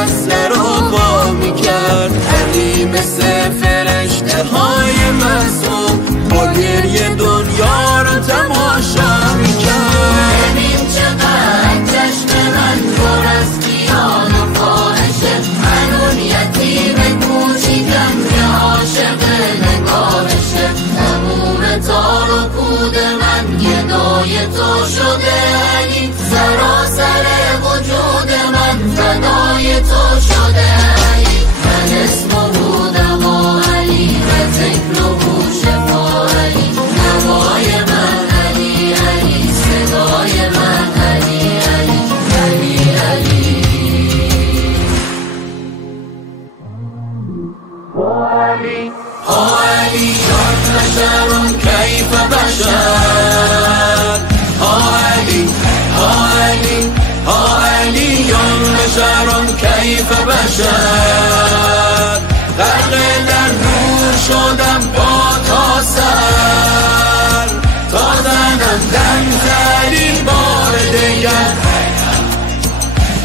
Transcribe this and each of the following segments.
دسته رو وا میکرد. علی مثل فرشته های معصوم با گریه دنیا رو تماشا میکرد. ببین چقدر چشم من پر از خیال و فاحشه، هنون یتیم کوچیکم که عاشق نگارشه. تموم تار و پود من گدای تو شده علی، سراسر وجود من فدای تو شده علی. من اسم بودم و علی و ذکر و شفا علی، نوای من علی علی، صدای من علی علی علی علی. علی جان بشر کیف بشر، علی جان بشر کیف بشر. غرق در نور شدم با تا سر، تا زنم دم زدی بار دیگر.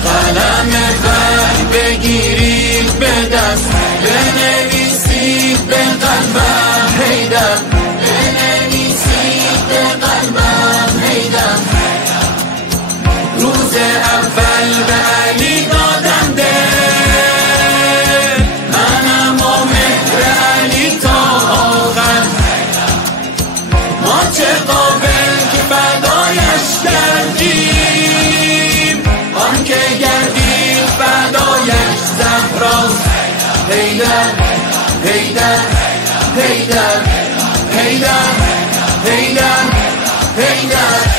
قلم وحی بگیرید به دست، بنویسید به قلبم حیدر، بنویسید به قلبم حیدر. روز اول به علی دادم دل، منم و مهر علی تا آخر. ما چه قابل که فدایش کردیم، آن که گردید فدایش زهراست. حیدر حیدر حیدر حیدر حیدر حیدر.